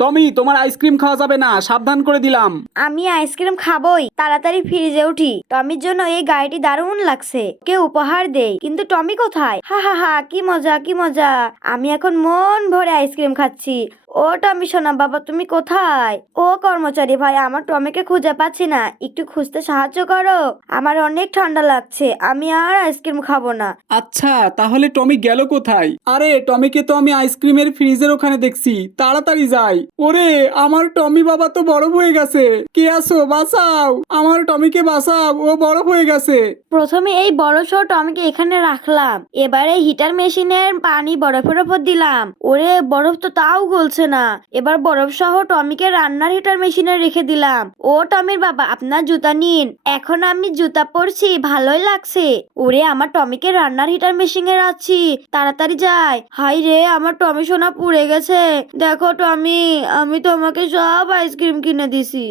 টমি, তোমার আইসক্রিম খাওয়া যাবে না, সাবধান করে দিলাম। আমি আইসক্রিম খাবোই, তাড়াতাড়ি ফ্রিজে উঠি। টমির জন্য এই গাড়িটি দারুণ লাগছে, কে উপহার দেই। কিন্তু টমি কোথায়? হা হা হা, কি মজা কি মজা। আমি এখন মন ভরে আইসক্রিম খাচ্ছি। ও টমি সোনা বাবা, তুমি কোথায়? ও কর্মচারী ভাই, আমার টমিকে খুঁজে পাচ্ছি না, একটু খুঁজতে সাহায্য করো। আমার অনেক ঠান্ডা লাগছে, আমি আর আইসক্রিম খাবো না। আচ্ছা, তাহলে টমি গেল কোথায়? আরে, টমিকে তো আমি আইসক্রিমের ফ্রিজের ওখানে দেখছি, তাড়াতাড়ি যাই। ওরে, আমার টমি বাবা তো বরফ হয়ে গেছে। কে আছো, বাঁচাও, আমার টমিকে বাঁচাও, ও বরফ হয়ে গেছে। প্রথমে এই বরফ সহ টমিকে এখানে রাখলাম, এবারে হিটার মেশিনের পানি বরফের উপর দিলাম। ওরে, বরফ তো তাও গলছে না। এবার বরফ সহ টমিকে রান্নার হিটার মেশিনে রেখে দিলাম। ও টমির বাবা, আপনার জুতা নিন। এখন আমি জুতা পরছি, ভালোই লাগছে। ওরে, আমার টমিকে রান্নার হিটার মেশিনে রাখছি, তাড়াতাড়ি যাই। হাই রে, আমার টমি সোনা পুড়ে গেছে। দেখো টমি, আমি তোমাকে সব আইসক্রিম কিনে দিছি।